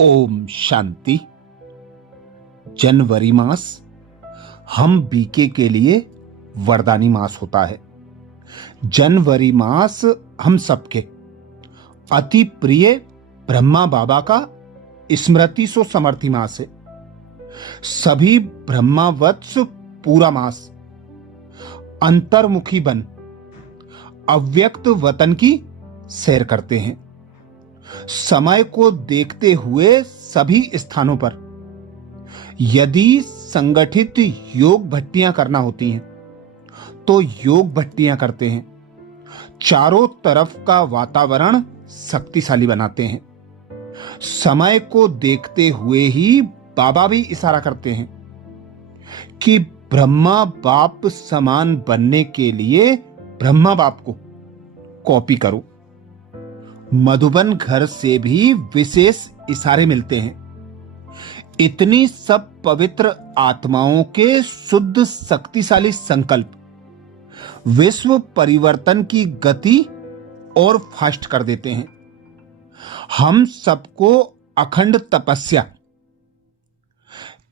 ओम शांति। जनवरी मास हम बीके के लिए वरदानी मास होता है। जनवरी मास हम सबके अति प्रिय ब्रह्मा बाबा का स्मृति सो समर्थी मास है। सभी ब्रह्मावत्स पूरा मास अंतर्मुखी बन अव्यक्त वतन की सैर करते हैं। समय को देखते हुए सभी स्थानों पर यदि संगठित योग भट्टियां करना होती हैं तो योग भट्टियां करते हैं। चारों तरफ का वातावरण शक्तिशाली बनाते हैं। समय को देखते हुए ही बाबा भी इशारा करते हैं कि ब्रह्मा बाप समान बनने के लिए ब्रह्मा बाप को कॉपी करो। मधुबन घर से भी विशेष इशारे मिलते हैं। इतनी सब पवित्र आत्माओं के शुद्ध शक्तिशाली संकल्प विश्व परिवर्तन की गति और फास्ट कर देते हैं। हम सबको अखंड तपस्या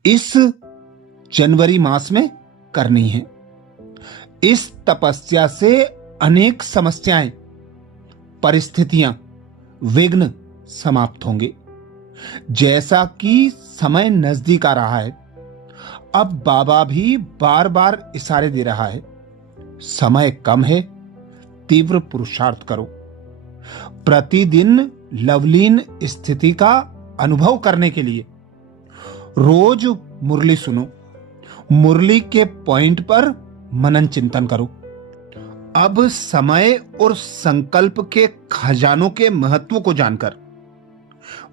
इस जनवरी मास में करनी है। इस तपस्या से अनेक समस्याएं, परिस्थितियां, विघ्न समाप्त होंगे। जैसा कि समय नजदीक आ रहा है, अब बाबा भी बार बार इशारे दे रहा है, समय कम है, तीव्र पुरुषार्थ करो। प्रतिदिन लवलीन स्थिति का अनुभव करने के लिए रोज मुरली सुनो। मुरली के पॉइंट पर मनन चिंतन करो। अब समय और संकल्प के खजानों के महत्व को जानकर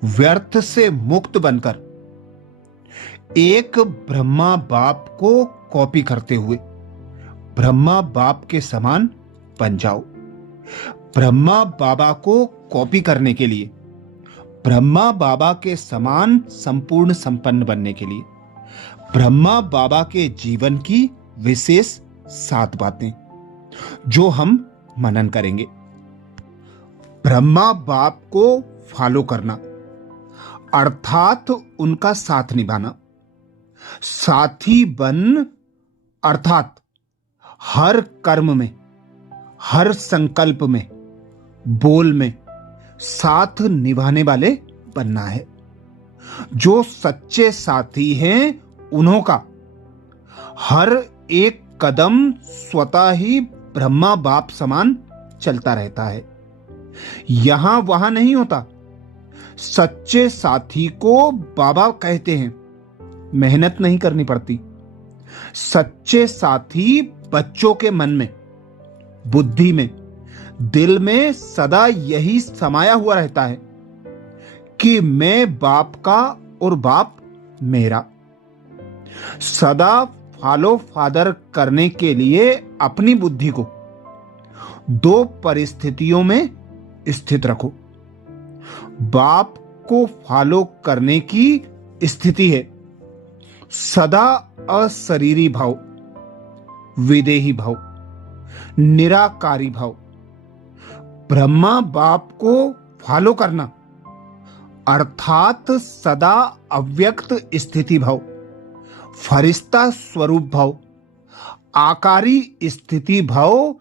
व्यर्थ से मुक्त बनकर एक ब्रह्मा बाप को कॉपी करते हुए ब्रह्मा बाप के समान बन जाओ। ब्रह्मा बाबा को कॉपी करने के लिए, ब्रह्मा बाबा के समान संपूर्ण संपन्न बनने के लिए ब्रह्मा बाबा के जीवन की विशेष 7 बातें जो हम मनन करेंगे। ब्रह्मा बाप को फॉलो करना अर्थात उनका साथ निभाना। साथी बन अर्थात हर कर्म में, हर संकल्प में, बोल में साथ निभाने वाले बनना है। जो सच्चे साथी हैं उन्हों का हर एक कदम स्वतः ही ब्रह्मा बाप समान चलता रहता है। यहां वहां नहीं होता। सच्चे साथी को बाबा कहते हैं, मेहनत नहीं करनी पड़ती। सच्चे साथी बच्चों के मन में, बुद्धि में, दिल में सदा यही समाया हुआ रहता है कि मैं बाप का और बाप मेरा। सदा फॉलो फादर करने के लिए अपनी बुद्धि को 2 परिस्थितियों में स्थित रखो। बाप को फॉलो करने की स्थिति है सदा अशरीरी भाव, विदेही भाव, निराकारी भाव। ब्रह्मा बाप को फॉलो करना अर्थात सदा अव्यक्त स्थिति भाव, फरिश्ता स्वरूप भाव, आकारी स्थिति भाव,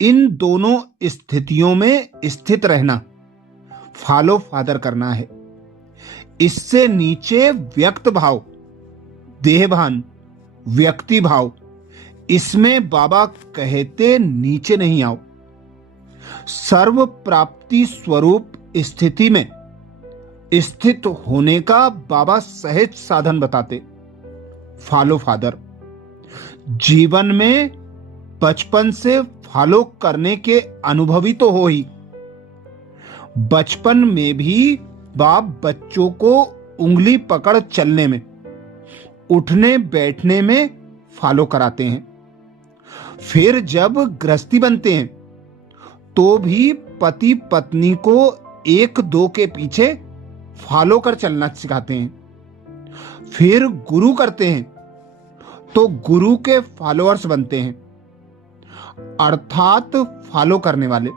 इन दोनों स्थितियों में स्थित रहना फॉलो फादर करना है। इससे नीचे व्यक्त भाव, देहभान, व्यक्ति भाव, इसमें बाबा कहते नीचे नहीं आओ। सर्व प्राप्ति स्वरूप स्थिति में स्थित होने का बाबा सहज साधन बताते। फॉलो फादर जीवन में बचपन से फॉलो करने के अनुभवी तो हो ही। बचपन में भी बाप बच्चों को उंगली पकड़ चलने में, उठने बैठने में फॉलो कराते हैं। फिर जब गृहस्थी बनते हैं तो भी पति पत्नी को 1-2 के पीछे फॉलो कर चलना सिखाते हैं। फिर गुरु करते हैं तो गुरु के फॉलोअर्स बनते हैं अर्थात फॉलो करने वाले।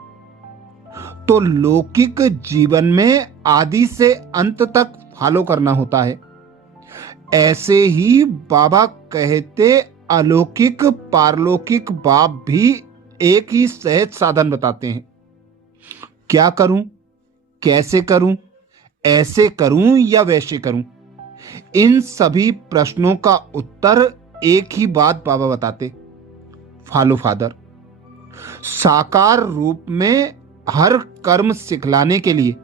तो लौकिक जीवन में आदि से अंत तक फॉलो करना होता है। ऐसे ही बाबा कहते अलौकिक पारलौकिक बाप भी एक ही सहज साधन बताते हैं। क्या करूं, कैसे करूं, ऐसे करूं या वैसे करूं, इन सभी प्रश्नों का उत्तर एक ही बात बाबा बताते, फॉलो फादर। साकार रूप में हर कर्म सिखलाने के लिए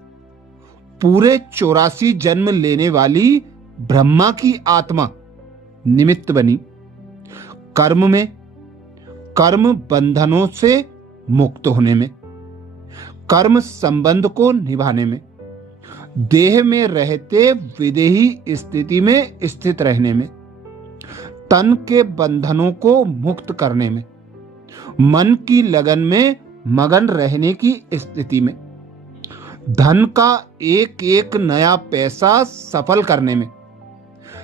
पूरे 84 जन्म लेने वाली ब्रह्मा की आत्मा निमित्त बनी। कर्म में, कर्म बंधनों से मुक्त होने में, कर्म संबंध को निभाने में, देह में रहते विदेही स्थिति में स्थित रहने में, तन के बंधनों को मुक्त करने में, मन की लगन में मगन रहने की स्थिति में, धन का एक एक नया पैसा सफल करने में,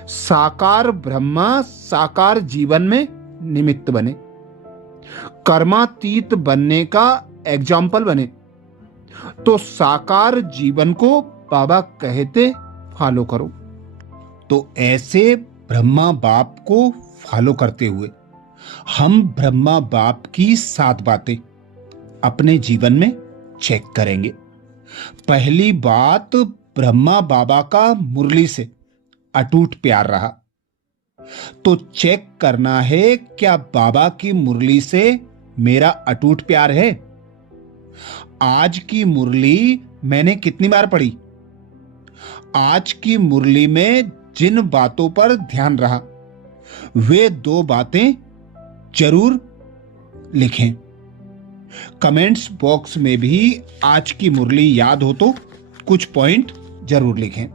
साकार ब्रह्मा साकार जीवन में निमित्त बने, कर्मातीत बनने का एग्जाम्पल बने। तो साकार जीवन को बाबा कहते फॉलो करो। तो ऐसे ब्रह्मा बाप को फॉलो करते हुए हम ब्रह्मा बाप की 7 बातें अपने जीवन में चेक करेंगे। पहली बात, ब्रह्मा बाबा का मुरली से अटूट प्यार रहा। तो चेक करना है, क्या बाबा की मुरली से मेरा अटूट प्यार है? आज की मुरली मैंने कितनी बार पढ़ी? आज की मुरली में जिन बातों पर ध्यान रहा वे 2 बातें जरूर लिखें। कमेंट्स बॉक्स में भी आज की मुरली याद हो तो कुछ पॉइंट जरूर लिखें।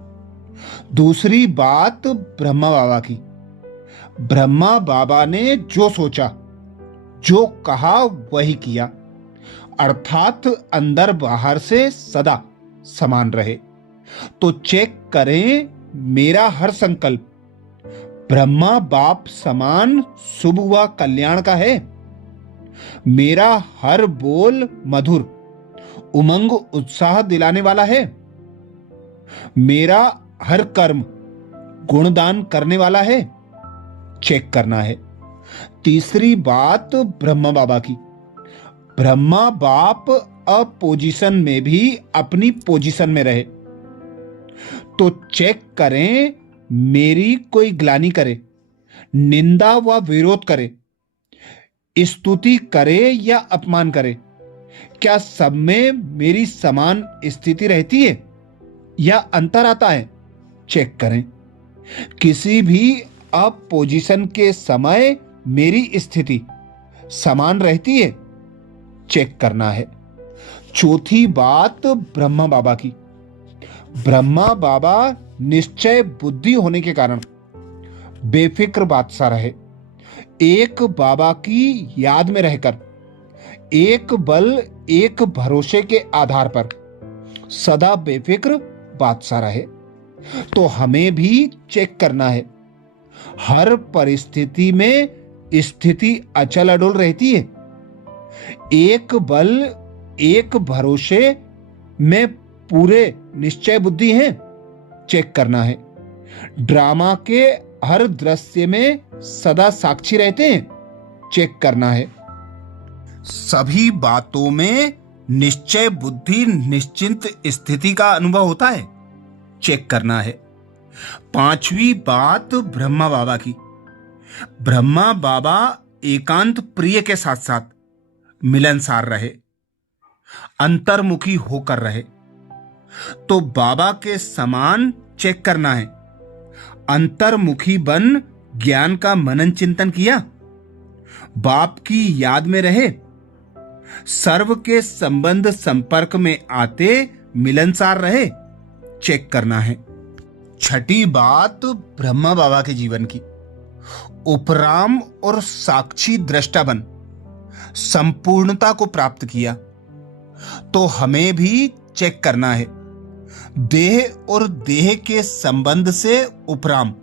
दूसरी बात, ब्रह्मा बाबा की। ब्रह्मा बाबा ने जो सोचा, जो कहा वही किया, अर्थात अंदर बाहर से सदा समान रहे। तो चेक करें, मेरा हर संकल्प ब्रह्मा बाप समान शुभ व कल्याण का है। मेरा हर बोल मधुर उमंग उत्साह दिलाने वाला है। मेरा हर कर्म गुणदान करने वाला है। चेक करना है। तीसरी बात, ब्रह्मा बाबा की। ब्रह्मा बाप अपोजिशन में भी अपनी पोजीशन में रहे। तो चेक करें, मेरी कोई ग्लानि करे, निंदा व विरोध करे, स्तुति करे या अपमान करे, क्या सब में मेरी समान स्थिति रहती है या अंतर आता है? चेक करें। किसी भी अपोजिशन के समय मेरी स्थिति समान रहती है? चेक करना है। चौथी बात, ब्रह्मा बाबा की। ब्रह्मा बाबा निश्चय बुद्धि होने के कारण बेफिक्र बादशाह रहे। एक बाबा की याद में रहकर, एक बल एक भरोसे के आधार पर सदा बेफिक्र बादशाह रहे। तो हमें भी चेक करना है, हर परिस्थिति में स्थिति अचल अडोल रहती है। एक बल एक भरोसे में पूरे निश्चय बुद्धि है? चेक करना है। ड्रामा के हर दृश्य में सदा साक्षी रहते हैं? चेक करना है। सभी बातों में निश्चय बुद्धि निश्चिंत स्थिति का अनुभव होता है? चेक करना है। 5वीं बात, ब्रह्मा बाबा की। ब्रह्मा बाबा एकांत प्रिय के साथ साथ मिलनसार रहे, अंतर्मुखी होकर रहे। तो बाबा के समान चेक करना है, अंतर्मुखी बन ज्ञान का मनन चिंतन किया, बाप की याद में रहे, सर्व के संबंध संपर्क में आते मिलनसार रहे? चेक करना है। 6ठी बात, ब्रह्मा बाबा के जीवन की। उपराम और साक्षी दृष्टा बन संपूर्णता को प्राप्त किया। तो हमें भी चेक करना है, देह और देह के संबंध से उपराम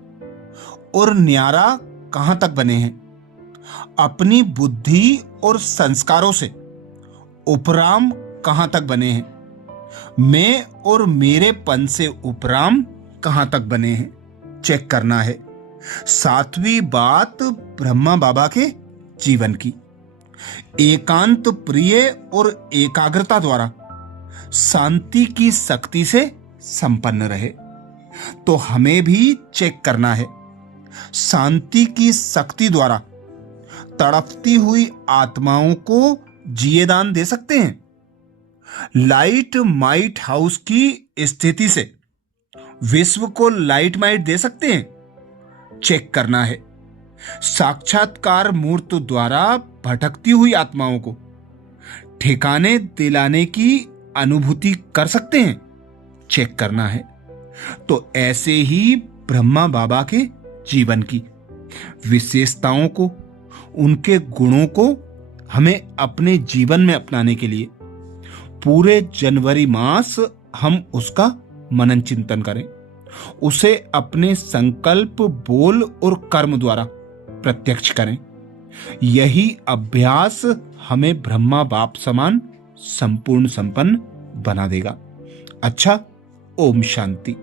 और न्यारा कहां तक बने हैं? अपनी बुद्धि और संस्कारों से उपराम कहां तक बने हैं? मैं और मेरे पन से उपराम कहां तक बने हैं चेक करना है। सातवीं बात ब्रह्मा बाबा के जीवन की, एकांत प्रिय और एकाग्रता द्वारा शांति की शक्ति से संपन्न रहे। तो हमें भी चेक करना है, शांति की शक्ति द्वारा तड़पती हुई आत्माओं को जिएदान दे सकते हैं। लाइट माइट हाउस की स्थिति से विश्व को लाइट माइट दे सकते हैं, चेक करना है। साक्षात्कार मूर्त द्वारा भटकती हुई आत्माओं को ठिकाने दिलाने की अनुभूति कर सकते हैं, चेक करना है। तो ऐसे ही ब्रह्मा बाबा के जीवन की विशेषताओं को, उनके गुणों को हमें अपने जीवन में अपनाने के लिए पूरे जनवरी मास हम उसका मनन चिंतन करें, उसे अपने संकल्प, बोल और कर्म द्वारा प्रत्यक्ष करें। यही अभ्यास हमें ब्रह्मा बाप समान संपूर्ण संपन्न बना देगा। अच्छा, ओम शांति।